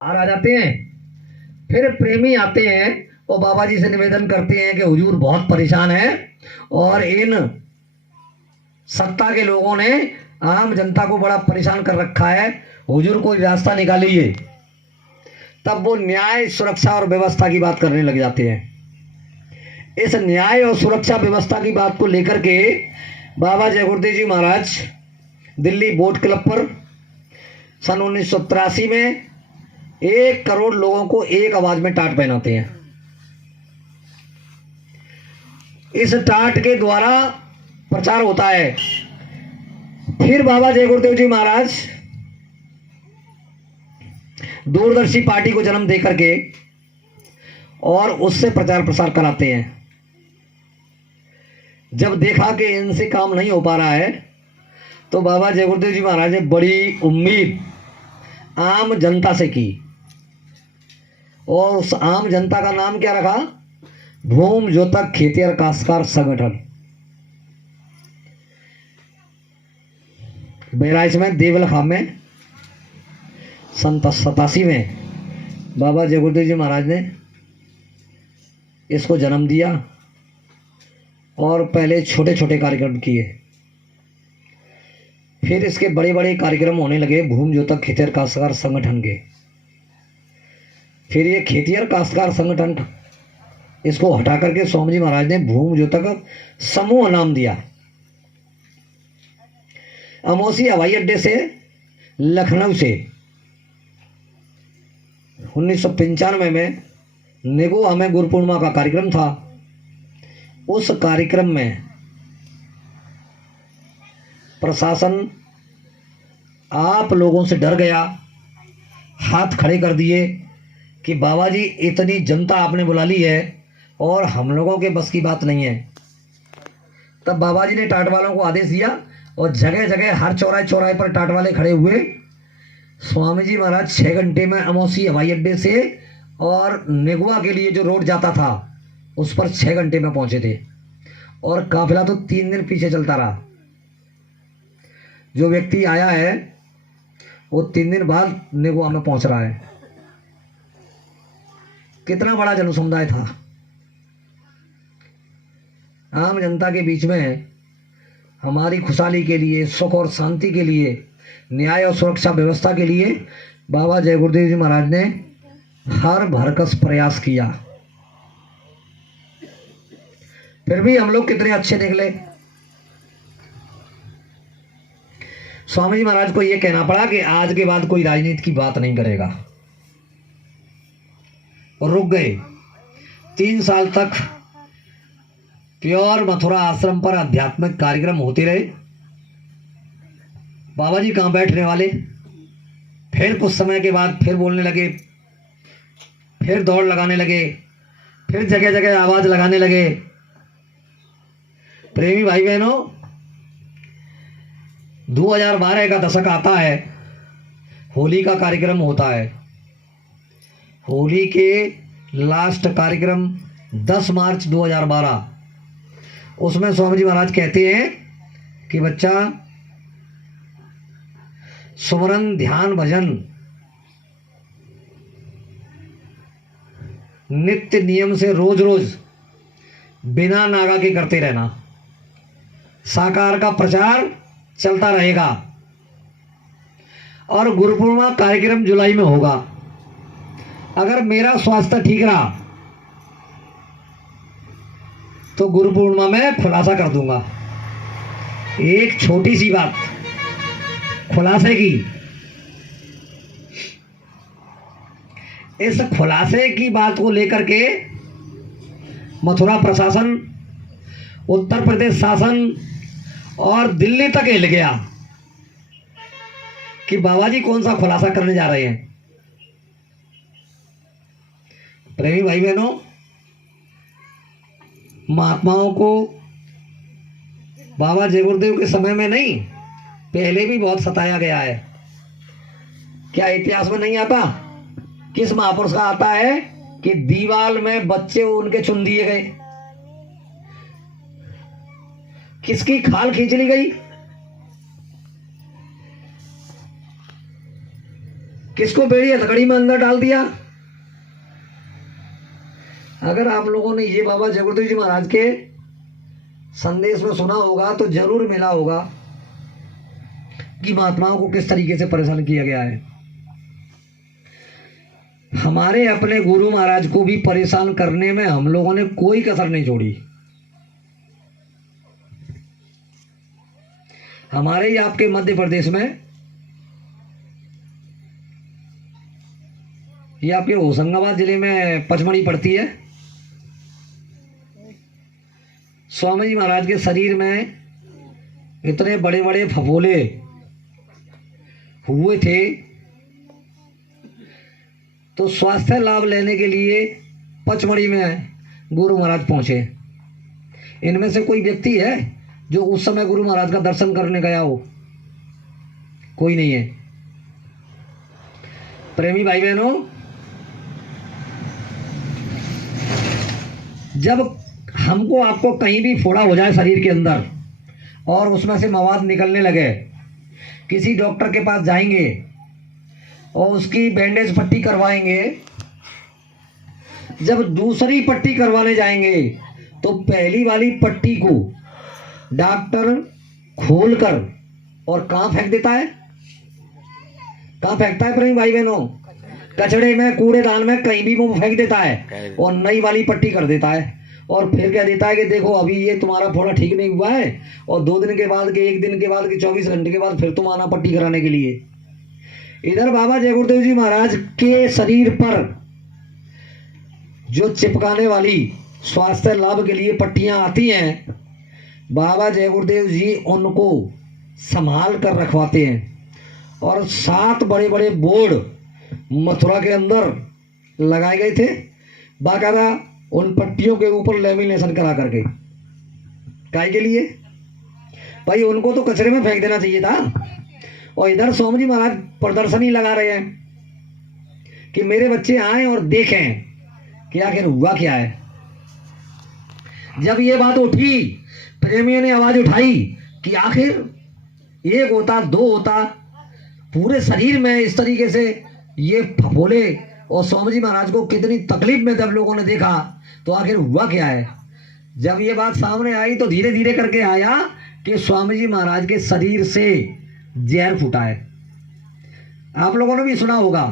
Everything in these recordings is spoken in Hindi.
आ जाते हैं। फिर प्रेमी आते हैं और बाबा जी से निवेदन करते हैं कि हुजूर बहुत परेशान है और इन सत्ता के लोगों ने आम जनता को बड़ा परेशान कर रखा है, हुजूर कोई रास्ता निकालिए। तब वो न्याय सुरक्षा और व्यवस्था की बात करने लग जाते हैं। इस न्याय और सुरक्षा व्यवस्था की बात को लेकर के बाबा जय गुरुदेव जी महाराज दिल्ली बोट क्लब पर सन 1983 में 1 करोड़ लोगों को एक आवाज में टाट पहनाते हैं। इस टाट के द्वारा प्रचार होता है। फिर बाबा जय गुरुदेव जी महाराज दूरदर्शी पार्टी को जन्म देकर के और उससे प्रचार प्रसार कराते हैं। जब देखा कि इनसे काम नहीं हो पा रहा है तो बाबा जय गुरुदेव जी महाराज ने बड़ी उम्मीद आम जनता से की और उस आम जनता का नाम क्या रखा? भूम जोतक खेतिहर काश्तकार संगठन। बहराइच में देवल खाम में सन 87 में बाबा जय गुरुदेव जी महाराज ने इसको जन्म दिया और पहले छोटे छोटे कार्यक्रम किए। फिर इसके बड़े बड़े कार्यक्रम होने लगे भूम जोतक खेतिहर काश्तकार संगठन के। फिर ये खेतिहर काश्तकार संगठन इसको हटा करके स्वामी जी महाराज ने भूम जोतक समूह नाम दिया। अमोसी हवाई अड्डे से लखनऊ से 1995 में निगोह में गुरु पूर्णिमा का कार्यक्रम था। उस कार्यक्रम में प्रशासन आप लोगों से डर गया, हाथ खड़े कर दिए कि बाबा जी इतनी जनता आपने बुला ली है और हम लोगों के बस की बात नहीं है। तब बाबा जी ने टाट वालों को आदेश दिया और जगह जगह हर चौराहे चौराहे पर टाट वाले खड़े हुए। स्वामी जी महाराज 6 घंटे में अमोसी हवाई अड्डे से और निगवा के लिए जो रोड जाता था उस पर 6 घंटे में पहुंचे थे और काफिला तो 3 दिन पीछे चलता रहा। जो व्यक्ति आया है वो 3 दिन बाद निगवा में पहुंच रहा है। कितना बड़ा जनसमुदाय था। आम जनता के बीच में हमारी खुशहाली के लिए, सुख और शांति के लिए, न्याय और सुरक्षा व्यवस्था के लिए बाबा जय गुरुदेव जी महाराज ने हर भरकस प्रयास किया। फिर भी हम लोग कितने अच्छे निकले। स्वामी जी महाराज को यह कहना पड़ा कि आज के बाद कोई राजनीति की बात नहीं करेगा और रुक गए। 3 साल तक प्योर मथुरा आश्रम पर आध्यात्मिक कार्यक्रम होते रहे। बाबा जी कहाँ बैठने वाले। फिर कुछ समय के बाद फिर बोलने लगे, फिर दौड़ लगाने लगे, फिर जगह जगह आवाज लगाने लगे। प्रेमी भाई बहनों, 2012 का दशक आता है, होली का कार्यक्रम होता है। होली के लास्ट कार्यक्रम 10 मार्च 2012, उसमें स्वामी जी महाराज कहते हैं कि बच्चा सुमरन ध्यान भजन नित्य नियम से रोज रोज बिना नागा के करते रहना। साकार का प्रचार चलता रहेगा और गुरु पूर्णिमा कार्यक्रम जुलाई में होगा। अगर मेरा स्वास्थ्य ठीक रहा तो गुरु पूर्णिमा में खुलासा कर दूंगा। एक छोटी सी बात खुलासे की। इस खुलासे की बात को लेकर के मथुरा प्रशासन, उत्तर प्रदेश शासन और दिल्ली तक हिल गया कि बाबा जी कौन सा खुलासा करने जा रहे हैं। प्रेमी भाई बहनों, महात्माओं को बाबा जय गुरुदेव के समय में नहीं, पहले भी बहुत सताया गया है। क्या इतिहास में नहीं आता? किस महापुरुष का आता है कि दीवाल में बच्चे उनके चुन दिए गए, किसकी खाल खींच ली गई। किसको बेड़ी हथकड़ी में अंदर डाल दिया? अगर आप लोगों ने ये बाबा जय गुरुदेव जी महाराज के संदेश में सुना होगा तो जरूर मिला होगा कि महात्माओं को किस तरीके से परेशान किया गया है। हमारे अपने गुरु महाराज को भी परेशान करने में हम लोगों ने कोई कसर नहीं छोड़ी। हमारे ही आपके मध्य प्रदेश में, ये आपके होशंगाबाद जिले में पचमढ़ी पड़ती है, स्वामी जी महाराज के शरीर में इतने बड़े बड़े फफोले हुए थे, तो स्वास्थ्य लाभ लेने के लिए पचमढ़ी में गुरु महाराज पहुंचे। इनमें से कोई व्यक्ति है जो उस समय गुरु महाराज का दर्शन करने गया हो? कोई नहीं है। प्रेमी भाई बहनों, जब हमको आपको कहीं भी फोड़ा हो जाए शरीर के अंदर और उसमें से मवाद निकलने लगे, किसी डॉक्टर के पास जाएंगे और उसकी बैंडेज पट्टी करवाएंगे। जब दूसरी पट्टी करवाने जाएंगे तो पहली वाली पट्टी को डॉक्टर खोलकर और कहाँ फेंक देता है? कहाँ फेंकता है प्रेमी भाई बहनों? कचड़े में, कूड़ेदान में, कहीं भी वो फेंक देता है और नई वाली पट्टी कर देता है। और फिर कह देता है कि देखो अभी ये तुम्हारा फोड़ा ठीक नहीं हुआ है और 2 दिन के बाद के, 1 दिन के बाद के, 24 घंटे के बाद फिर तुम आना पट्टी कराने के लिए। इधर बाबा जय गुरुदेव जी महाराज के शरीर पर जो चिपकाने वाली स्वास्थ्य लाभ के लिए पट्टियां आती हैं, बाबा जय गुरुदेव जी उनको संभाल कर रखवाते हैं। और 7 बड़े बड़े बोर्ड मथुरा के अंदर लगाए गए थे, बाकायदा उन पट्टियों के ऊपर लेमिनेशन करा करके। काहे के लिए? भाई उनको तो कचरे में फेंक देना चाहिए था। और इधर स्वामी जी महाराज प्रदर्शनी लगा रहे हैं कि मेरे बच्चे आए और देखें कि आखिर हुआ क्या है। जब ये बात उठी, प्रेमियों ने आवाज उठाई कि आखिर 1 होता, 2 होता, पूरे शरीर में इस तरीके से ये फफोले। और स्वामी जी महाराज को कितनी तकलीफ में जब लोगों ने देखा तो आखिर हुआ क्या है। जब ये बात सामने आई तो धीरे धीरे करके आया कि स्वामी जी महाराज के शरीर से जहर फूटा है। आप लोगों ने भी सुना होगा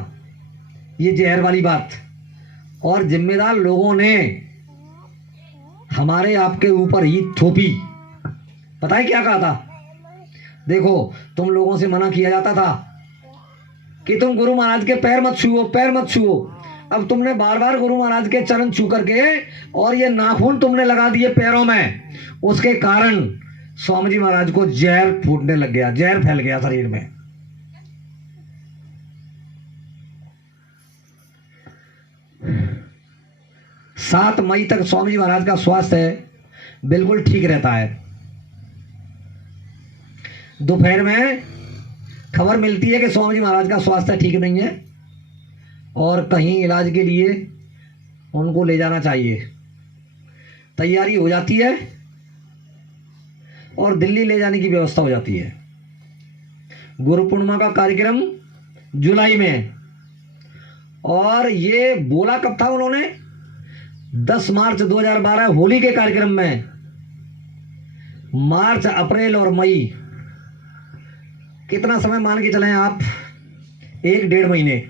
ये जहर वाली बात। और जिम्मेदार लोगों ने हमारे आपके ऊपर ही थोपी। पता है क्या कहा था? देखो तुम लोगों से मना किया जाता था कि तुम गुरु महाराज के पैर मत छुओ, पैर मत छुओ। अब तुमने बार बार गुरु महाराज के चरण छू करके और ये नाखून तुमने लगा दिए पैरों में, उसके कारण स्वामी जी महाराज को जहर फूटने लग गया, जहर फैल गया शरीर में। सात मई तक स्वामी जी महाराज का स्वास्थ्य बिल्कुल ठीक रहता है। दोपहर में खबर मिलती है कि स्वामी जी महाराज का स्वास्थ्य ठीक नहीं है और कहीं इलाज के लिए उनको ले जाना चाहिए। तैयारी हो जाती है और दिल्ली ले जाने की व्यवस्था हो जाती है। गुरु पूर्णिमा का कार्यक्रम जुलाई में, और ये बोला कब था उन्होंने? 10 मार्च 2012 होली के कार्यक्रम में। मार्च, अप्रैल और मई, कितना समय मान के चलें आप? 1-1.5 महीने।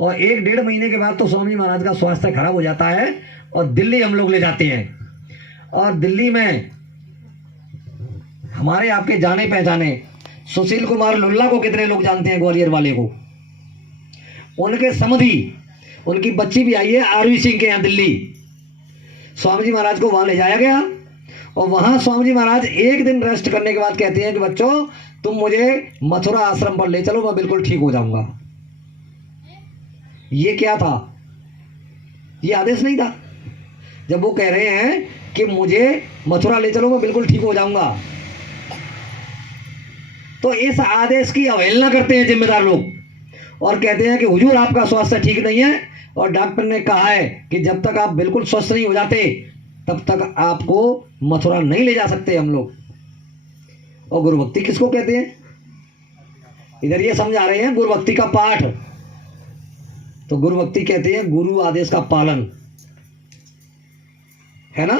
और 1-1.5 महीने के बाद तो स्वामी महाराज का स्वास्थ्य खराब हो जाता है और दिल्ली हम लोग ले जाते हैं। और दिल्ली में हमारे आपके जाने पहचाने सुशील कुमार लुल्ला को कितने लोग जानते हैं? ग्वालियर वाले को। उनके समधी, उनकी बच्ची भी आई है आरवी सिंह के यहाँ दिल्ली। स्वामी जी महाराज को वहां ले जाया गया और वहां स्वामी जी महाराज 1 दिन रेस्ट करने के बाद कहते हैं कि बच्चों तुम मुझे मथुरा आश्रम पर ले चलो, मैं बिल्कुल ठीक हो जाऊंगा। ये क्या था? ये आदेश नहीं था। जब वो कह रहे हैं कि मुझे मथुरा ले चलो, मैं बिल्कुल ठीक हो जाऊंगा, तो इस आदेश की अवहेलना करते हैं जिम्मेदार लोग और कहते हैं कि हुजूर आपका स्वास्थ्य ठीक नहीं है और डॉक्टर ने कहा है कि जब तक आप बिल्कुल स्वस्थ नहीं हो जाते तब तक आपको मथुरा नहीं ले जा सकते हम लोग। और गुरु भक्ति किसको कहते हैं? इधर ये समझा रहे हैं गुरु भक्ति का पाठ। तो गुरु भक्ति कहते हैं गुरु आदेश का पालन, है ना।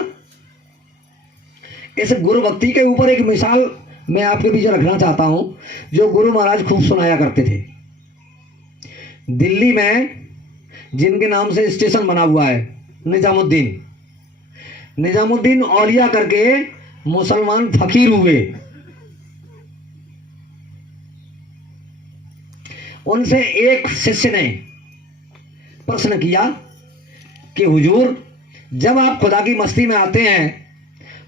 इस गुरु भक्ति के ऊपर एक मिसाल मैं आपके बीच रखना चाहता हूं, जो गुरु महाराज खूब सुनाया करते थे। दिल्ली में जिनके नाम से स्टेशन बना हुआ है, निजामुद्दीन औलिया करके मुसलमान फकीर हुए। उनसे एक शिष्य ने प्रश्न किया कि हुजूर, जब आप खुदा की मस्ती में आते हैं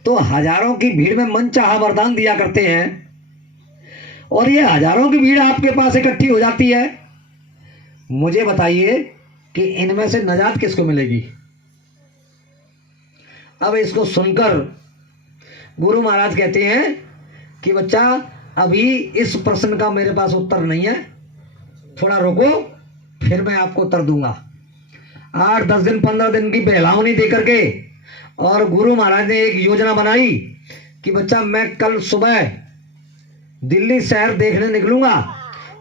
तो हजारों की भीड़ में मनचाहा वरदान दिया करते हैं, और ये हजारों की भीड़ आपके पास इकट्ठी हो जाती है, मुझे बताइए कि इनमें से नजात किसको मिलेगी। अब इसको सुनकर गुरु महाराज कहते हैं कि बच्चा, अभी इस प्रश्न का मेरे पास उत्तर नहीं है, थोड़ा रुको, फिर मैं आपको उत्तर दूंगा। 8-10 दिन 15 दिन की बहलावनी दे करके और गुरु महाराज ने एक योजना बनाई कि बच्चा, मैं कल सुबह दिल्ली शहर देखने निकलूंगा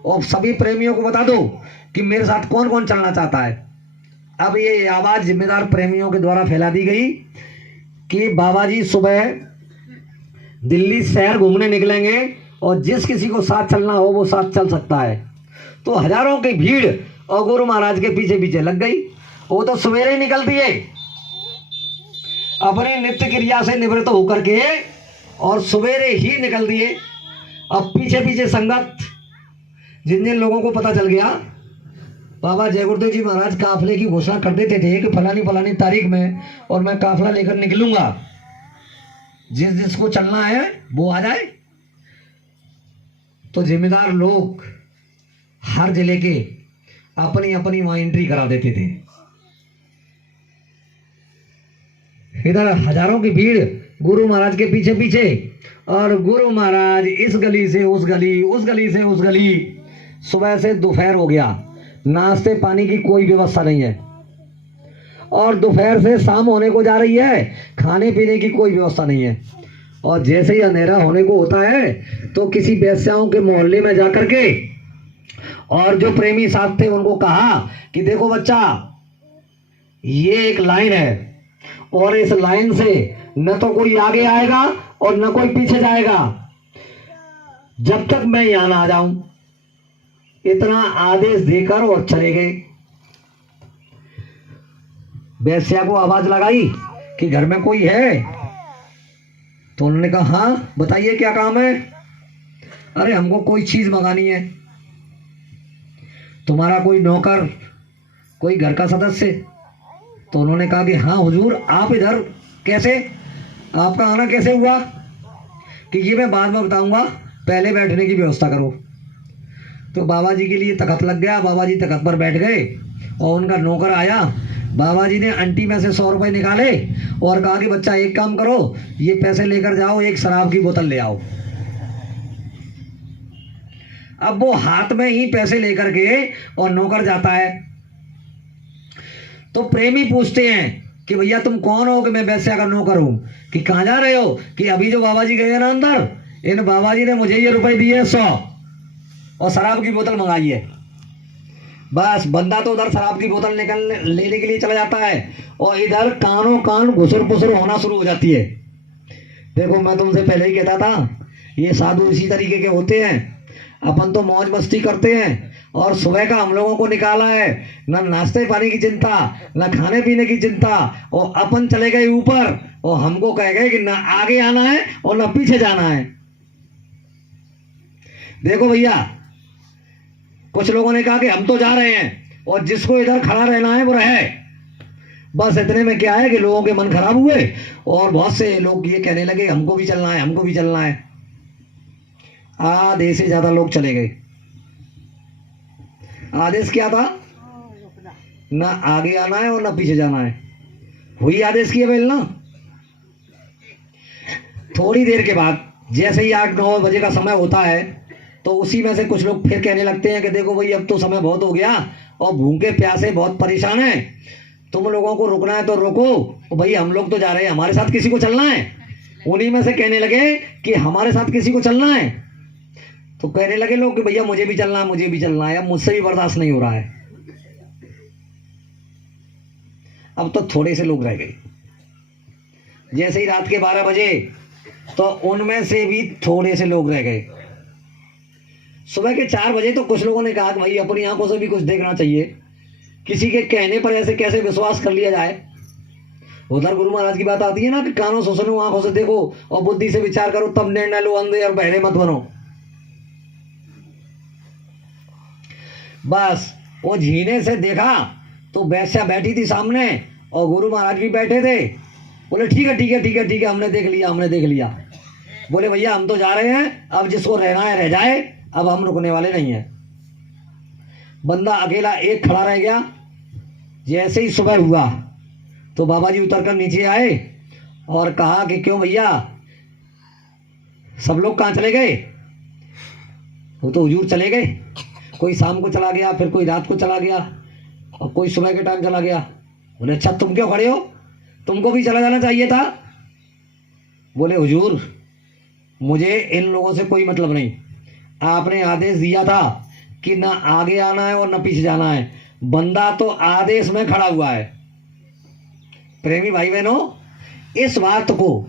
और सभी प्रेमियों को बता दो कि मेरे साथ कौन कौन चलना चाहता है। अब ये आवाज जिम्मेदार प्रेमियों के द्वारा फैला दी गई कि बाबा जी सुबह दिल्ली शहर घूमने निकलेंगे और जिस किसी को साथ चलना हो वो साथ चल सकता है। तो हजारों की भीड़ और गुरु महाराज के पीछे पीछे लग गई। वो तो सवेरे ही निकल दिए अपनी नित्य क्रिया से निवृत्त होकर के, और सवेरे ही निकल दिए। अब पीछे पीछे संगत, जिन जिन लोगों को पता चल गया बाबा जय गुरुदेव जी महाराज काफले की घोषणा कर देते थे कि फलानी फलानी तारीख में और मैं काफला लेकर निकलूंगा, जिस जिसको चलना है वो आ जाए। तो जिम्मेदार लोग हर जिले के अपनी अपनी वहां एंट्री करा देते थे। इधर हजारों की भीड़ गुरु महाराज के पीछे पीछे, और गुरु महाराज इस गली से उस गली, उस गली से उस गली। सुबह से दोपहर हो गया, नाश्ते पानी की कोई व्यवस्था नहीं है, और दोपहर से शाम होने को जा रही है, खाने पीने की कोई व्यवस्था नहीं है। और जैसे ही अंधेरा होने को होता है तो किसी वेश्याओं के मोहल्ले में जाकर के और जो प्रेमी साथ थे उनको कहा कि देखो बच्चा, ये एक लाइन है और इस लाइन से न तो कोई आगे आएगा और न कोई पीछे जाएगा जब तक मैं यहां ना आ जाऊं। इतना आदेश देकर और चले गए। वेश्या को आवाज लगाई कि घर में कोई है, तो उन्होंने कहा हाँ बताइए क्या काम है। अरे हमको कोई चीज मंगानी है। तुम्हारा कोई नौकर, कोई घर का सदस्य? तो उन्होंने कहा कि हाँ हुजूर, आप इधर कैसे, आपका आना कैसे हुआ? कि ये मैं बाद में बताऊंगा, पहले बैठने की व्यवस्था करो। तो बाबा जी के लिए तख्त लग गया। बाबा जी तख्त पर बैठ गए और उनका नौकर आया। बाबा जी ने अंटी में से 100 रुपए निकाले और कहा कि बच्चा एक काम करो, ये पैसे लेकर जाओ, एक शराब की बोतल ले आओ। अब वो हाथ में ही पैसे लेकर के और नौकर जाता है। तो प्रेमी पूछते हैं कि भैया तुम कौन हो? कि मैं वेश्या का नौकर हूं। कि कहां जा रहे हो? कि अभी जो बाबा जी गए ना अंदर, इन बाबा जी ने मुझे ये रुपए दिए 100 और शराब की बोतल मंगाई है। बस बंदा तो उधर शराब की बोतल लेने के लिए चला जाता है और इधर कानों कान घुसर पुसर होना शुरू हो जाती है। देखो मैं तुमसे पहले ही कहता था, ये साधु इसी तरीके के होते हैं। अपन तो मौज मस्ती करते हैं और सुबह का हम लोगों को निकाला है, ना नाश्ते पानी की चिंता, ना खाने पीने की चिंता, और अपन चले गए ऊपर और हमको कह गए कि ना आगे आना है और ना पीछे जाना है। देखो भैया, कुछ लोगों ने कहा कि हम तो जा रहे हैं और जिसको इधर खड़ा रहना है वो रहे। बस इतने में क्या है कि लोगों के मन खराब हुए और बहुत से लोग ये कहने लगे हमको भी चलना है, हमको भी चलना है। आधे से ज्यादा लोग चले गए। आदेश क्या था? ना आगे आना है और ना पीछे जाना है। हुई आदेश की अवेल ना। थोड़ी देर के बाद जैसे ही 8-9 बजे का समय होता है तो उसी में से कुछ लोग फिर कहने लगते हैं कि देखो भाई अब तो समय बहुत हो गया और भूखे प्यासे बहुत परेशान हैं, तुम लोगों को रुकना है तो रुको। भाई हम लोग तो जा रहे हैं, हमारे साथ किसी को चलना है। उन्हीं में से कहने लगे कि हमारे साथ किसी को चलना है। तो कहने लगे लोग कि भैया मुझे भी चलना है, मुझे भी चलना है, अब मुझसे भी बर्दाश्त नहीं हो रहा है। अब तो थोड़े से लोग रह गए। जैसे ही रात के 12 बजे तो उनमें से भी थोड़े से लोग रह गए। सुबह के 4 बजे तो कुछ लोगों ने कहा कि भाई अपनी आंखों से भी कुछ देखना चाहिए, किसी के कहने पर ऐसे कैसे विश्वास कर लिया जाए। उधर गुरु महाराज की बात आती है ना कि कानों से सुनो, आंखों से देखो और बुद्धि से विचार करो, तब निर्णय लो, अंधे और बहरे मत बनो। बस वो झीने से देखा तो वैश्या बैठी थी सामने और गुरु महाराज भी बैठे थे। बोले ठीक है ठीक है ठीक है ठीक है, हमने देख लिया, हमने देख लिया। बोले भैया हम तो जा रहे हैं, अब जिसको रहना है रह जाए, अब हम रुकने वाले नहीं हैं। बंदा अकेला एक खड़ा रह गया। जैसे ही सुबह हुआ तो बाबा जी उतरकर नीचे आए और कहा कि क्यों भैया सब लोग कहाँ चले गए? वो तो हुजूर चले गए, कोई शाम को चला गया, फिर कोई रात को चला गया और कोई सुबह के टाइम चला गया। बोले अच्छा तुम क्यों खड़े हो, तुमको भी चला जाना चाहिए था। बोले हुजूर मुझे इन लोगों से कोई मतलब नहीं, आपने आदेश दिया था कि ना आगे आना है और ना पीछे जाना है, बंदा तो आदेश में खड़ा हुआ है। प्रेमी भाई बहनों, इस बात को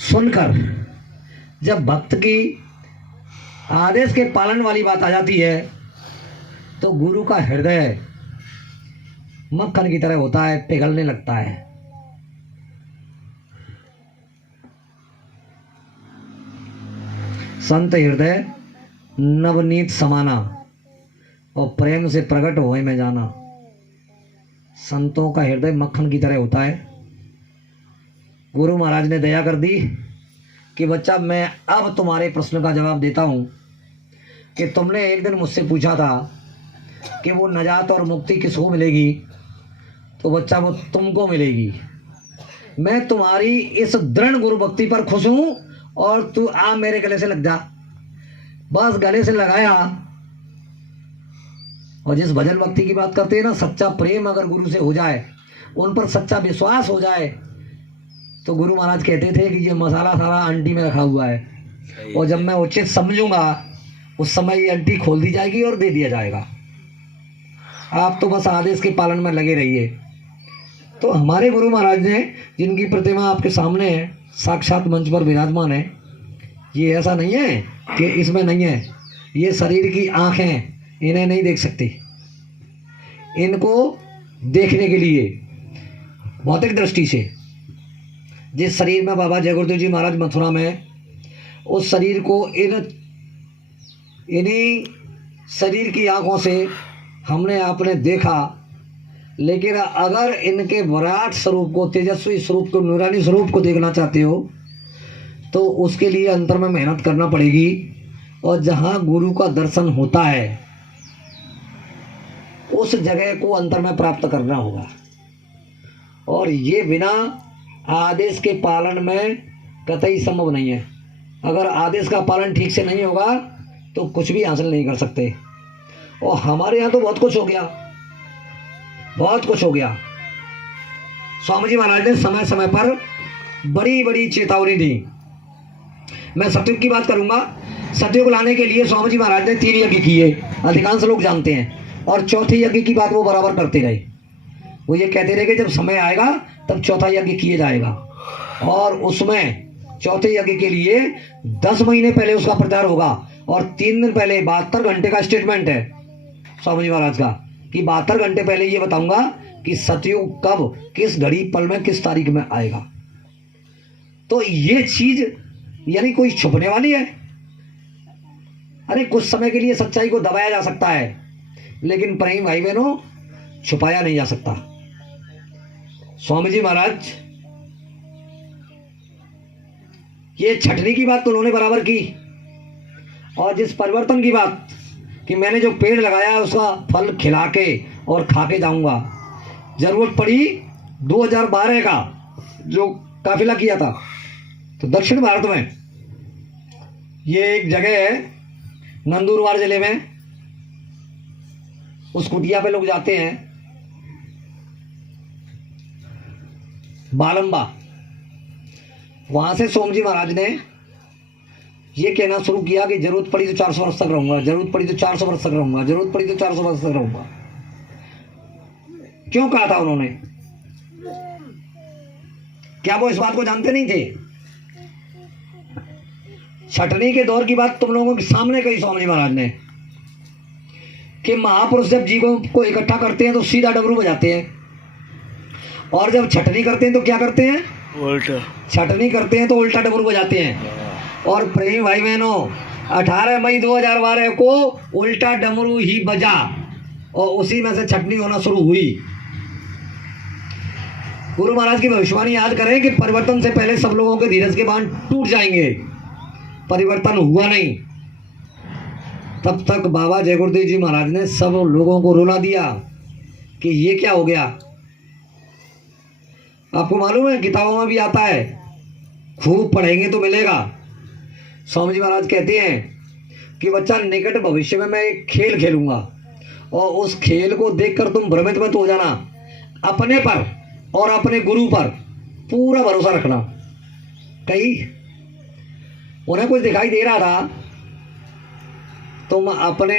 सुनकर जब भक्त की आदेश के पालन वाली बात आ जाती है तो गुरु का हृदय मक्खन की तरह होता है, पिघलने लगता है। संत हृदय नवनीत समाना और प्रेम से प्रकट होए में जाना। संतों का हृदय मक्खन की तरह होता है। गुरु महाराज ने दया कर दी कि बच्चा मैं अब तुम्हारे प्रश्न का जवाब देता हूँ कि तुमने एक दिन मुझसे पूछा था कि वो नजात और मुक्ति किसको मिलेगी, तो बच्चा वो तुमको मिलेगी। मैं तुम्हारी इस दृढ़ गुरु भक्ति पर खुश हूँ और तू आ मेरे गले से लग जा। बस गले से लगाया। और जिस भजन भक्ति की बात करते हैं ना, सच्चा प्रेम अगर गुरु से हो जाए, उन पर सच्चा विश्वास हो जाए, तो गुरु महाराज कहते थे कि ये मसाला सारा आंटी में रखा हुआ है और जब मैं उचित समझूंगा उस समय ये आंटी खोल दी जाएगी और दे दिया जाएगा। आप तो बस आदेश के पालन में लगे रहिए। तो हमारे गुरु महाराज ने, जिनकी प्रतिमा आपके सामने है, साक्षात मंच पर विराजमान है, ये ऐसा नहीं है कि इसमें नहीं है, ये शरीर की आँखें इन्हें नहीं देख सकती। इनको देखने के लिए भौतिक दृष्टि से जिस शरीर में बाबा जय गुरुदेव जी महाराज मथुरा में, उस शरीर को इन्हीं शरीर की आंखों से हमने आपने देखा। लेकिन अगर इनके विराट स्वरूप को, तेजस्वी स्वरूप को, नूरानी स्वरूप को देखना चाहते हो तो उसके लिए अंतर में मेहनत करना पड़ेगी। और जहाँ गुरु का दर्शन होता है उस जगह को अंतर में प्राप्त करना होगा। और ये बिना आदेश के पालन में कतई संभव नहीं है। अगर आदेश का पालन ठीक से नहीं होगा तो कुछ भी हासिल नहीं कर सकते। और हमारे यहाँ तो बहुत कुछ हो गया, बहुत कुछ हो गया। स्वामी जी महाराज ने समय समय पर बड़ी बड़ी चेतावनी दी। मैं सतयुग की बात करूंगा। सतयुग लाने के लिए स्वामी जी महाराज ने 3 यज्ञ किए, अधिकांश लोग जानते हैं। और चौथे यज्ञ की बात वो बराबर करते रहे। वो ये कहते रहे कि जब समय आएगा तब चौथा यज्ञ किया जाएगा। और उसमें चौथे यज्ञ के लिए 10 महीने पहले उसका प्रचार होगा और 3 दिन पहले 72 घंटे का स्टेटमेंट है स्वामी जी महाराज का कि 72 घंटे पहले ये बताऊंगा कि सतयुग कब, किस घड़ी पल में, किस तारीख में आएगा। तो ये चीज यानी कोई छुपने वाली है? अरे कुछ समय के लिए सच्चाई को दबाया जा सकता है, लेकिन प्रेम भाई बहनों छुपाया नहीं जा सकता। स्वामी जी महाराज ये छठनी की बात तो उन्होंने बराबर की। और जिस परिवर्तन की बात कि मैंने जो पेड़ लगाया है उसका फल खिला के और खा के जाऊंगा, जरूरत पड़ी 2012 का जो काफिला किया था, तो दक्षिण भारत में ये एक जगह है नंदुरबार जिले में, उस कुटिया पे लोग जाते हैं, बालंबा। वहां से स्वामी जी महाराज ने ये कहना शुरू किया कि जरूरत पड़ी तो 400 वर्ष तक रहूंगा, जरूरत पड़ी तो 400 वर्ष तक रहूंगा, जरूरत पड़ी तो 400 वर्ष तक रहूंगा। क्यों कहा था उन्होंने? क्या वो इस बात को जानते नहीं थे? छटनी के दौर की बात तुम लोगों के सामने कही स्वामी जी महाराज ने कि महापुरुष जब जीवों को इकट्ठा करते हैं तो सीधा डमरू बजाते हैं, और जब छटनी करते हैं तो क्या करते हैं? उल्टा। छटनी करते हैं तो उल्टा डमरू बजाते हैं। और प्रेमी भाई बहनों, 18 मई 2012 को उल्टा डमरू ही बजा और उसी में से छटनी होना शुरू हुई। गुरु महाराज की भविष्यवाणी याद करें कि परिवर्तन से पहले सब लोगों के धीरज के बांध टूट जाएंगे। परिवर्तन हुआ नहीं। तब तक बाबा जय गुरुदेव जी महाराज ने सब लोगों को रुला दिया कि ये क्या हो गया। आपको मालूम है किताबों में भी आता है, खूब पढ़ेंगे तो मिलेगा। स्वामी जी महाराज कहते हैं कि बच्चा निकट भविष्य में मैं एक खेल खेलूंगा और उस खेल को देखकर तुम भ्रमित मत हो जाना। अपने पर और अपने गुरु पर पूरा भरोसा रखना। कहीं उन्हें कुछ दिखाई दे रहा था, तुम अपने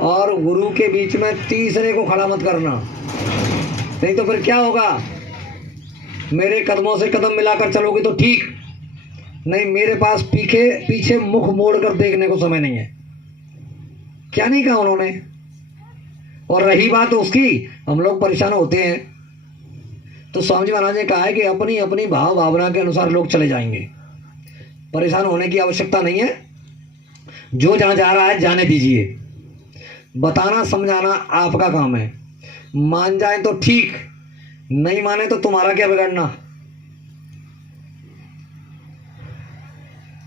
और गुरु के बीच में तीसरे को खड़ा मत करना, नहीं तो फिर क्या होगा? मेरे कदमों से कदम मिलाकर चलोगे तो ठीक, नहीं मेरे पास पीछे मुख मोड़ कर देखने को समय नहीं है। क्या नहीं कहा उन्होंने? और रही बात उसकी, हम लोग परेशान होते हैं तो स्वामी जी महाराज ने कहा है कि अपनी अपनी भाव भावना के अनुसार लोग चले जाएंगे। परेशान होने की आवश्यकता नहीं है। जो जहां जा रहा है जाने दीजिए। बताना समझाना आपका काम है। मान जाए तो ठीक, नहीं माने तो तुम्हारा क्या बिगड़ना।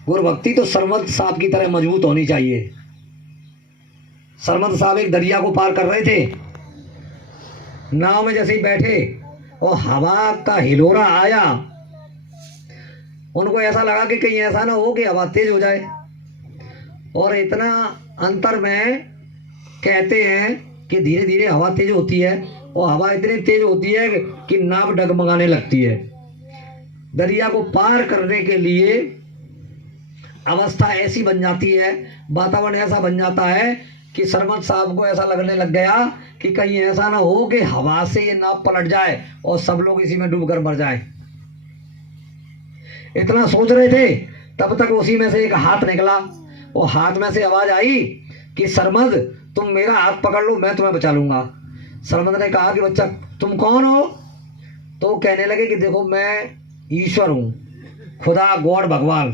गुरु भक्ति तो सरमद साहब की तरह मजबूत होनी चाहिए। सरमद साहब एक दरिया को पार कर रहे थे, नाव में जैसे ही बैठे और हवा का हिलोरा आया, उनको ऐसा लगा कि कहीं ऐसा ना हो कि हवा तेज हो जाए। और इतना अंतर में कहते हैं कि धीरे धीरे हवा तेज होती है और हवा इतनी तेज होती है कि नाव डगमगाने लगती है। दरिया को पार करने के लिए अवस्था ऐसी बन जाती है, वातावरण ऐसा बन जाता है कि सरमद साहब को ऐसा लगने लग गया कि कहीं ऐसा ना हो कि हवा से ये नाव पलट जाए और सब लोग इसी में डूबकर मर जाए। इतना सोच रहे थे, तब तक उसी में से एक हाथ निकला और हाथ में से आवाज आई कि सरमद तुम मेरा हाथ पकड़ लो, मैं तुम्हें बचा लूंगा। सरमद ने कहा कि बच्चा तुम कौन हो? तो कहने लगे कि देखो मैं ईश्वर हूं, खुदा, गॉड, भगवान।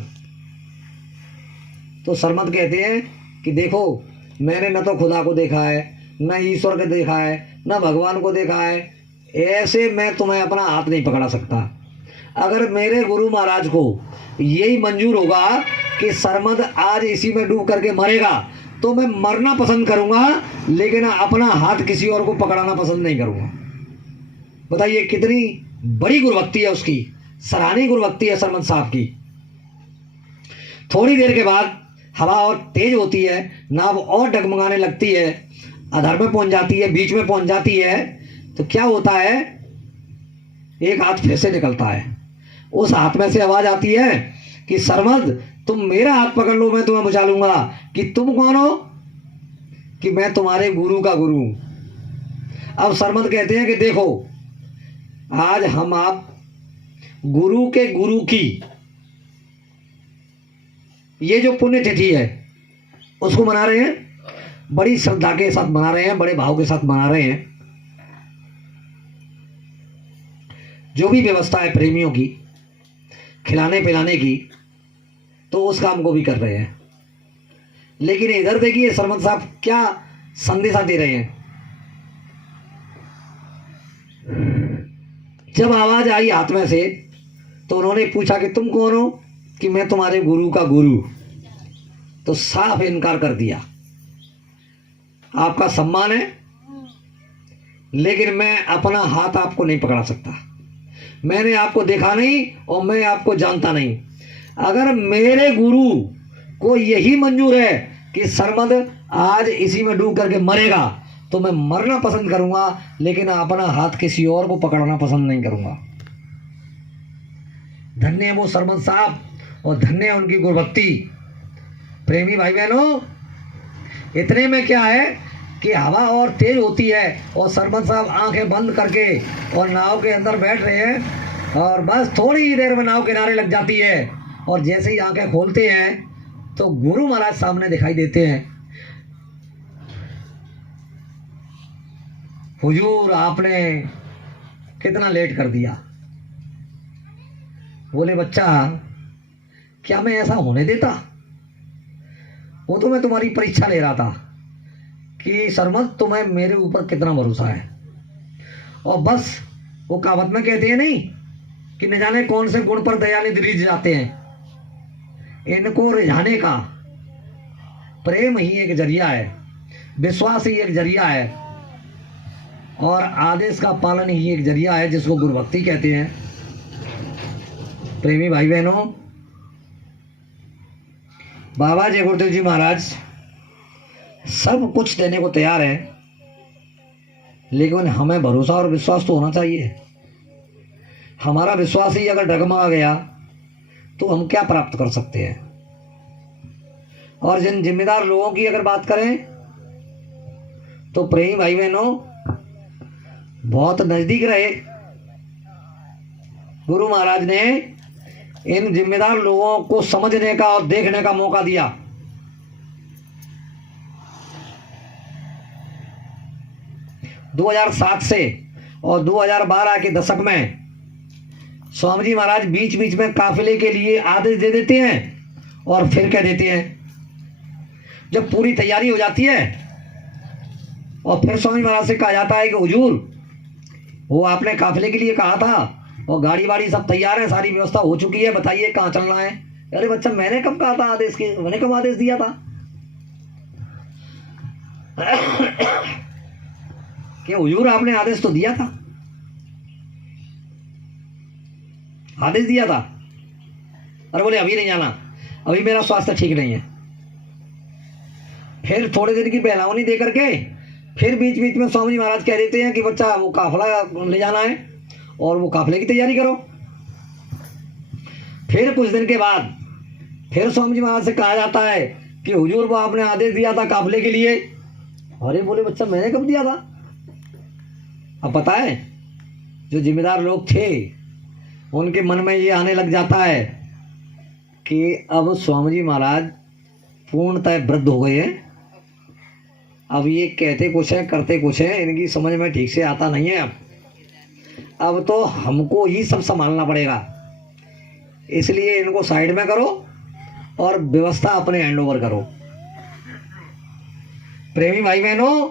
तो सरमद कहते हैं कि देखो मैंने न तो खुदा को देखा है, न ईश्वर को देखा है, न भगवान को देखा है, ऐसे मैं तुम्हें अपना हाथ नहीं पकड़ा सकता। अगर मेरे गुरु महाराज को यही मंजूर होगा कि सरमद आज इसी में डूब करके मरेगा तो मैं मरना पसंद करूंगा, लेकिन अपना हाथ किसी और को पकड़ाना पसंद नहीं करूंगा। बताइए कितनी बड़ी गुरुभक्ति है उसकी, सराहनीय गुरुभक्ति है सरमद साहब की। थोड़ी देर के बाद हवा और तेज होती है, नाव और डगमगाने लगती है, आधार में पहुंच जाती है, बीच में पहुंच जाती है। तो क्या होता है, एक हाथ फिर से निकलता है। उस हाथ में से आवाज आती है कि सरमद तुम मेरा हाथ पकड़ लो, मैं तुम्हें बचा लूंगा। कि तुम कौन हो? कि मैं तुम्हारे गुरु का गुरु हूं। अब सरमद कहते हैं कि देखो आज हम आप गुरु के गुरु की ये जो पुण्य तिथि है उसको मना रहे हैं, बड़ी श्रद्धा के साथ मना रहे हैं, बड़े भाव के साथ मना रहे हैं। जो भी व्यवस्था है प्रेमियों की खिलाने पिलाने की, तो उस काम को भी कर रहे हैं। लेकिन इधर देखिए सरमद साहब क्या संदेशा दे रहे हैं। जब आवाज आई हाथ में से तो उन्होंने पूछा कि तुम कौन हो? कि मैं तुम्हारे गुरु का गुरु। तो साफ इनकार कर दिया। आपका सम्मान है, लेकिन मैं अपना हाथ आपको नहीं पकड़ा सकता। मैंने आपको देखा नहीं और मैं आपको जानता नहीं। अगर मेरे गुरु को यही मंजूर है कि सरमद आज इसी में डूब करके मरेगा तो मैं मरना पसंद करूंगा, लेकिन अपना हाथ किसी और को पकड़ना पसंद नहीं करूंगा। धन्य है वो सरमद साहब और धन्य है उनकी गुरुभक्ति। प्रेमी भाई बहनों, इतने में क्या है कि हवा और तेज होती है और सरपंच साहब आंखें बंद करके और नाव के अंदर बैठ रहे हैं और बस थोड़ी ही देर में नाव किनारे लग जाती है और जैसे ही आंखें खोलते हैं तो गुरु महाराज सामने दिखाई देते हैं। हुजूर, आपने कितना लेट कर दिया। बोले, बच्चा क्या मैं ऐसा होने देता? वो तो मैं तुम्हारी परीक्षा ले रहा था कि सरमत तुम्हें मेरे ऊपर कितना भरोसा है। और बस वो कहावत में कहते हैं नहीं कि न जाने कौन से गुण पर दयानिधि रिझ जाते हैं। इनको रिझाने का प्रेम ही एक जरिया है, विश्वास ही एक जरिया है और आदेश का पालन ही एक जरिया है जिसको गुरु भक्ति कहते हैं। प्रेमी भाई बहनों, बाबा जय गुरुदेव जी महाराज सब कुछ देने को तैयार है, लेकिन हमें भरोसा और विश्वास तो होना चाहिए। हमारा विश्वास ही अगर डगमगा गया तो हम क्या प्राप्त कर सकते हैं। और जिन जिम्मेदार लोगों की अगर बात करें तो प्रेमी भाई बहनों बहुत नजदीक रहे। गुरु महाराज ने इन जिम्मेदार लोगों को समझने का और देखने का मौका दिया। दो 2007 से और 2012 के दशक में स्वामी जी महाराज बीच बीच में काफिले के लिए आदेश दे देते हैं और फिर कह देते हैं। जब पूरी तैयारी हो जाती है और फिर स्वामी महाराज से कहा जाता है कि हुजूर, वो आपने काफिले के लिए कहा था और गाड़ी वाड़ी सब तैयार है, सारी व्यवस्था हो चुकी है, बताइए कहाँ चलना है। अरे बच्चा, मैंने कब कहा था आदेश की? मैंने कब आदेश दिया था कि हुजूर आपने आदेश तो दिया था, आदेश दिया था। अरे बोले अभी नहीं जाना, अभी मेरा स्वास्थ्य ठीक नहीं है। फिर थोड़े दिन की बहलावनी दे करके फिर बीच बीच में स्वामी जी महाराज कह देते हैं कि बच्चा वो काफिला ले जाना है और वो काफिले की तैयारी करो। फिर कुछ दिन के बाद फिर स्वामी जी महाराज से कहा जाता है कि हुजूर वो आपने आदेश दिया था काफिले के लिए। अरे बोले बच्चा, मैंने कब दिया था? अब पता है जो जिम्मेदार लोग थे उनके मन में ये आने लग जाता है कि अब स्वामी जी महाराज पूर्णतः वृद्ध हो गए हैं। अब ये कहते कुछ है करते कुछ है, इनकी समझ में ठीक से आता नहीं है। अब तो हमको ही सब संभालना पड़ेगा, इसलिए इनको साइड में करो और व्यवस्था अपने हैंड ओवर करो। प्रेमी भाई बहनों,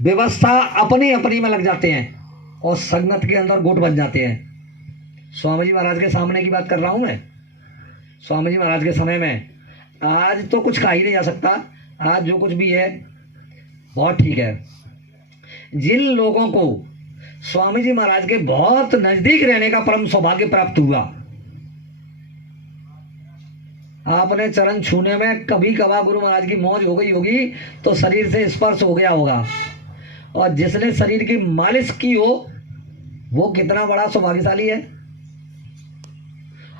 व्यवस्था अपनी अपनी में लग जाते हैं और संगत के अंदर गुट बन जाते हैं। स्वामी जी महाराज के सामने की बात कर रहा हूं मैं। स्वामी जी महाराज के समय में आज तो कुछ कहा ही नहीं जा सकता, आज जो कुछ भी है बहुत ठीक है। जिन लोगों को स्वामी जी महाराज के बहुत नजदीक रहने का परम सौभाग्य प्राप्त हुआ, आपने चरण छूने में कभी कभार गुरु महाराज की मौज हो गई होगी तो शरीर से स्पर्श हो गया होगा, और जिसने शरीर की मालिश की हो वो कितना बड़ा सौभाग्यशाली है।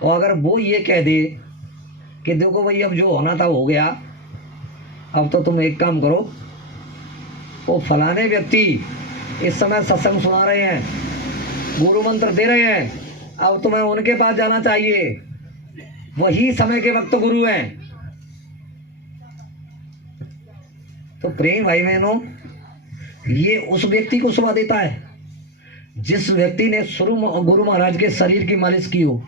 और अगर वो ये कह दे कि देखो भाई अब जो होना था हो गया, अब तो तुम एक काम करो, वो फलाने व्यक्ति इस समय सत्संग सुना रहे हैं, गुरु मंत्र दे रहे हैं, अब तुम्हें उनके पास जाना चाहिए, वही समय के वक्त गुरु हैं। तो प्रेम भाई बहनों, ये उस व्यक्ति को शोभा देता है जिस व्यक्ति ने शुरू गुरु महाराज के शरीर की मालिश की हो।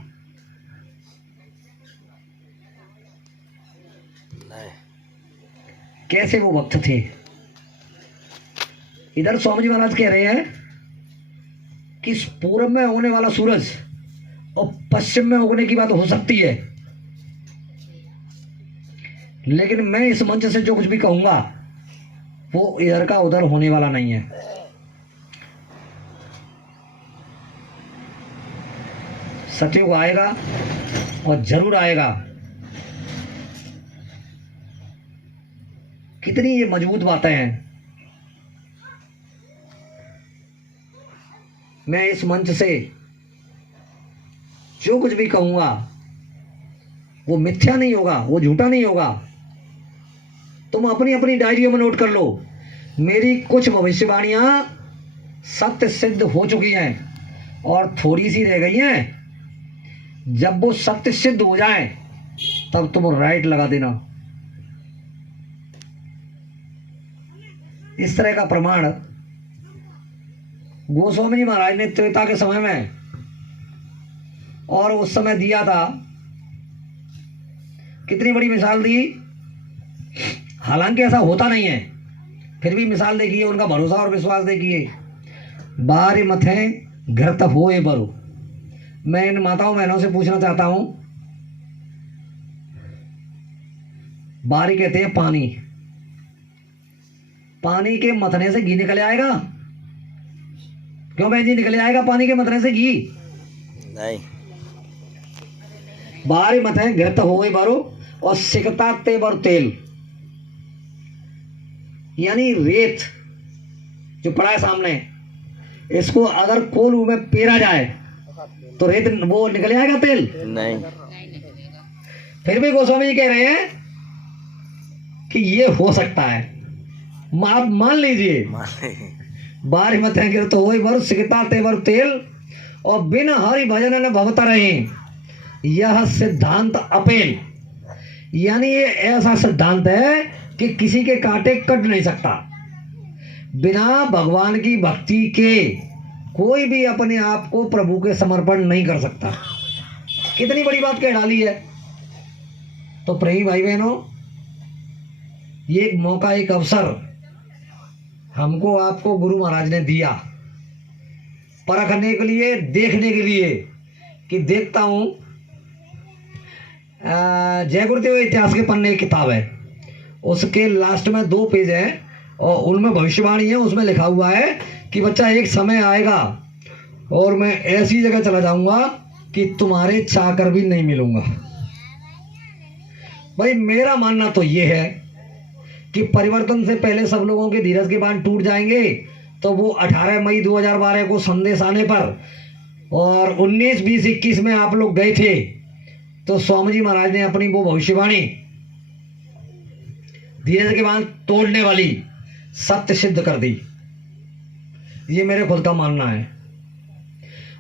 कैसे वो भक्त थे। इधर स्वामी जी महाराज कह रहे हैं कि पूर्व में होने वाला सूरज और पश्चिम में उगने की बात हो सकती है, लेकिन मैं इस मंच से जो कुछ भी कहूंगा वो इधर का उधर होने वाला नहीं है। सतयुग आएगा और जरूर आएगा। कितनी ये मजबूत बातें हैं। मैं इस मंच से जो कुछ भी कहूंगा वो मिथ्या नहीं होगा, वो झूठा नहीं होगा। तुम अपनी अपनी डायरियों में नोट कर लो, मेरी कुछ भविष्यवाणियां सत्य सिद्ध हो चुकी हैं और थोड़ी सी रह गई हैं। जब वो सत्य सिद्ध हो जाए तब तुम राइट लगा देना। इस तरह का प्रमाण गोस्वामी जी महाराज ने त्रेता के समय में और उस समय दिया था। कितनी बड़ी मिसाल दी, हालांकि ऐसा होता नहीं है, फिर भी मिसाल देखिए, उनका भरोसा और विश्वास देखिए। बार मथे घर तक होए बरो। मैं इन माताओं बहनों से पूछना चाहता हूं, बारी कहते हैं पानी, पानी के मथने से घी निकल आएगा? क्यों बहन जी, निकल आएगा पानी के मथने से घी? नहीं। बारी मथे घर तक होए बरो और सिकता ते बर तेल, यानी रेत जो पड़ा है सामने, इसको अगर कोलू में पेरा जाए तो रेत वो निकल आएगा तेल? नहीं। फिर भी गोस्वामी जी कह रहे हैं कि ये हो सकता है, आप मान लीजिए। बारी मत गिर तो हो बर सिकता तेवर तेल और बिन हरि भजन न भवता रहे, यह सिद्धांत अपेल, यानी ये ऐसा सिद्धांत है कि किसी के कांटे कट नहीं सकता। बिना भगवान की भक्ति के कोई भी अपने आप को प्रभु के समर्पण नहीं कर सकता। कितनी बड़ी बात कह डाली है। तो प्रेमी भाई बहनों, ये एक मौका, एक अवसर हमको आपको गुरु महाराज ने दिया परखने के लिए, देखने के लिए कि देखता हूं। जय गुरुदेव इतिहास के पन्ने किताब है, उसके लास्ट में 2 पेज है और उनमें भविष्यवाणी है। उसमें लिखा हुआ है कि बच्चा एक समय आएगा और मैं ऐसी जगह चला जाऊंगा कि तुम्हारे चाकर भी नहीं मिलूंगा। भाई मेरा मानना तो ये है कि परिवर्तन से पहले सब लोगों के धीरज के बांध टूट जाएंगे। तो वो 18 मई 2012 को संदेश आने पर और 19, 20, 21 में आप लोग गए थे तो स्वामी जी महाराज ने अपनी वो भविष्यवाणी धीरज के बांध तोड़ने वाली सत्य सिद्ध कर दी। ये मेरे खुद का मानना है।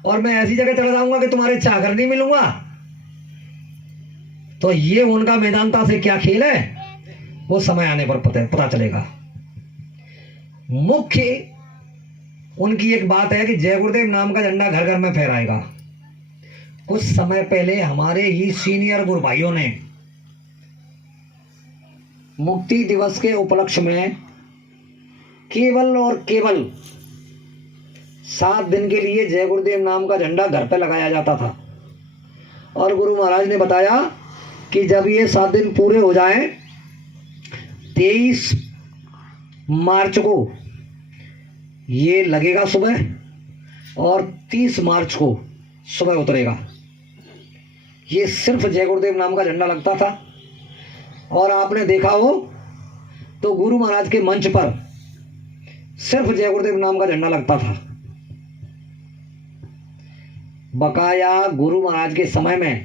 और मैं ऐसी जगह चला जाऊंगा कि तुम्हारे चाकर नहीं मिलूंगा, तो ये उनका मैदानता से क्या खेल है वो समय आने पर पता चलेगा। मुख्य उनकी एक बात है कि जय गुरुदेव नाम का झंडा घर घर में फहराएगा। कुछ समय पहले हमारे ही सीनियर गुरु भाइयों ने मुक्ति दिवस के उपलक्ष्य में केवल और केवल 7 दिन के लिए जय गुरुदेव नाम का झंडा घर पे लगाया जाता था। और गुरु महाराज ने बताया कि जब ये 7 दिन पूरे हो जाएं, 23 मार्च को ये लगेगा सुबह और 30 मार्च को सुबह उतरेगा। ये सिर्फ जय गुरुदेव नाम का झंडा लगता था। और आपने देखा हो तो गुरु महाराज के मंच पर सिर्फ जय गुरुदेव नाम का झंडा लगता था। बकाया गुरु महाराज के समय में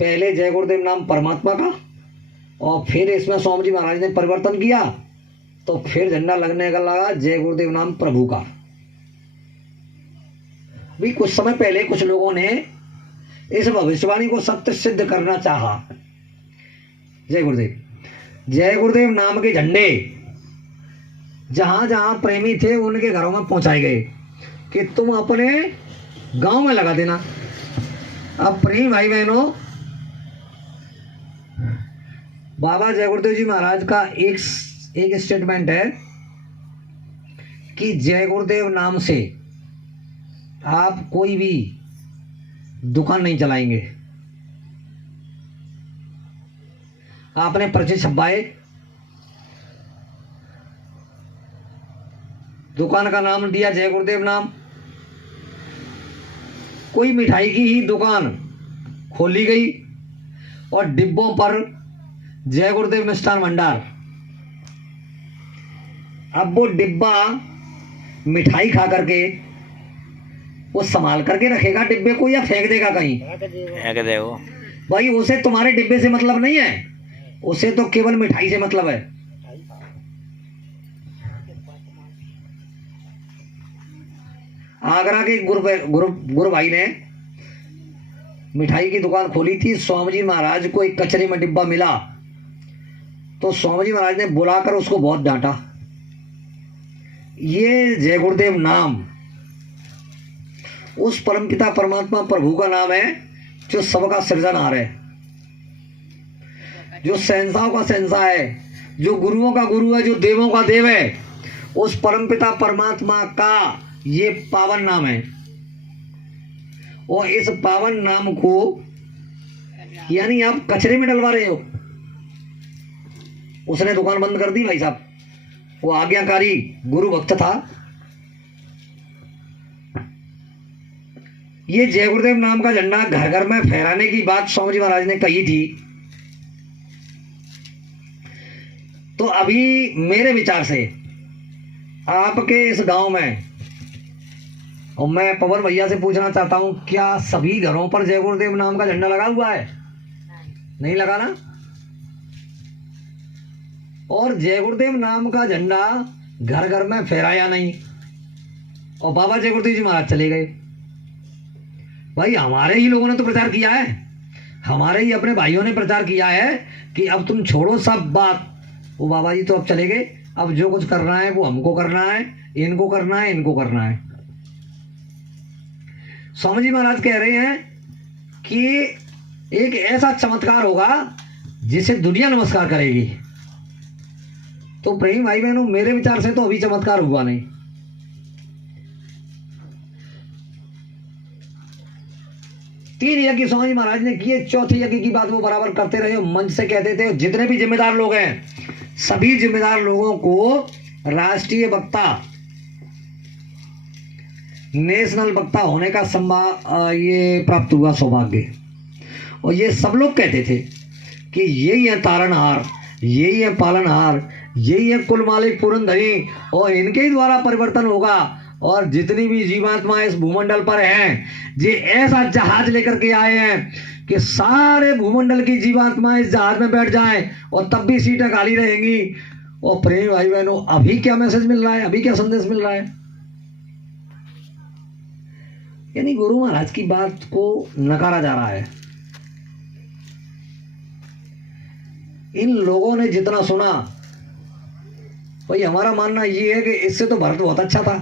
पहले जय गुरुदेव नाम परमात्मा का और फिर इसमें स्वामी जी महाराज ने परिवर्तन किया तो फिर झंडा लगने का लगा जय गुरुदेव नाम प्रभु का। भी कुछ समय पहले कुछ लोगों ने इस भविष्यवाणी को सत्य सिद्ध करना चाहा। जय गुरुदेव, जय गुरुदेव नाम के झंडे जहां जहां प्रेमी थे उनके घरों में पहुंचाए गए कि तुम अपने गांव में लगा देना। अब प्रेमी भाई बहनों, बाबा जय गुरुदेव जी महाराज का एक स्टेटमेंट है कि जय गुरुदेव नाम से आप कोई भी दुकान नहीं चलाएंगे। आपने पर्चे छपवाए, दुकान का नाम दिया जय गुरुदेव नाम, कोई मिठाई की ही दुकान खोली गई और डिब्बों पर जय गुरुदेव मिष्ठान भंडार। अब वो डिब्बा मिठाई खा करके वो संभाल करके रखेगा डिब्बे को या फेंक देगा कहीं? फेंक देगा। भाई उसे तुम्हारे डिब्बे से मतलब नहीं है, उसे तो केवल मिठाई से मतलब है। आगरा के गुरु भाई ने मिठाई की दुकान खोली थी। स्वामी जी महाराज को एक कचरे में डिब्बा मिला तो स्वामी जी महाराज ने बुलाकर उसको बहुत डांटा। ये जय गुरुदेव नाम उस परमपिता परमात्मा प्रभु का नाम है जो सबका सृजनहार है, जो शहंशाहों का शहंशाह है, जो गुरुओं का गुरु है, जो देवों का देव है। उस परमपिता परमात्मा का ये पावन नाम है। और इस पावन नाम को यानी आप कचरे में डलवा रहे हो। उसने दुकान बंद कर दी भाई साहब, वो आज्ञाकारी गुरु भक्त था। ये जय गुरुदेव नाम का झंडा घर घर में फहराने की बात स्वामी जी महाराज ने कही थी। तो अभी मेरे विचार से आपके इस गांव में, और मैं पवन भैया से पूछना चाहता हूं, क्या सभी घरों पर जय गुरुदेव नाम का झंडा लगा हुआ है? नहीं लगा ना। और जय गुरुदेव नाम का झंडा घर घर में फहराया नहीं, और बाबा जय गुरुदेव जी महाराज चले गए। भाई हमारे ही लोगों ने तो प्रचार किया है, हमारे ही अपने भाइयों ने प्रचार किया है कि अब तुम छोड़ो सब बात, वो बाबा जी तो अब चले गए, अब जो कुछ करना है वो हमको करना है, इनको करना है, इनको करना है। स्वामी जी महाराज कह रहे हैं कि एक ऐसा चमत्कार होगा जिसे दुनिया नमस्कार करेगी। तो प्रेमी भाई बहनों, मेरे विचार से तो अभी चमत्कार हुआ नहीं। तीन यज्ञ स्वामी जी महाराज ने किए, चौथे यज्ञ की बात वो बराबर करते रहे, मंच से कहते थे। जितने भी जिम्मेदार लोग हैं, सभी जिम्मेदार लोगों को राष्ट्रीय वक्ता, नेशनल वक्ता होने का ये प्राप्त हुआ सौभाग्य। और ये सब लोग कहते थे कि यही है तारणहार, यही है पालनहार, यही है कुल मालिक पुरंधरी, और इनके ही द्वारा परिवर्तन होगा। और जितनी भी जीवात्मा इस भूमंडल पर हैं, ये ऐसा जहाज लेकर के आए हैं कि सारे भूमंडल की जीवात्मा इस जहाज में बैठ जाएं और तब भी सीटें खाली रहेंगी। और प्रेम भाई बहनों, अभी क्या मैसेज मिल रहा है, अभी क्या संदेश मिल रहा है? यानी गुरु महाराज की बात को नकारा जा रहा है। इन लोगों ने जितना सुना, भाई हमारा मानना ये है कि इससे तो भरत बहुत अच्छा था।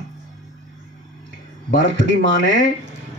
भरत की मां ने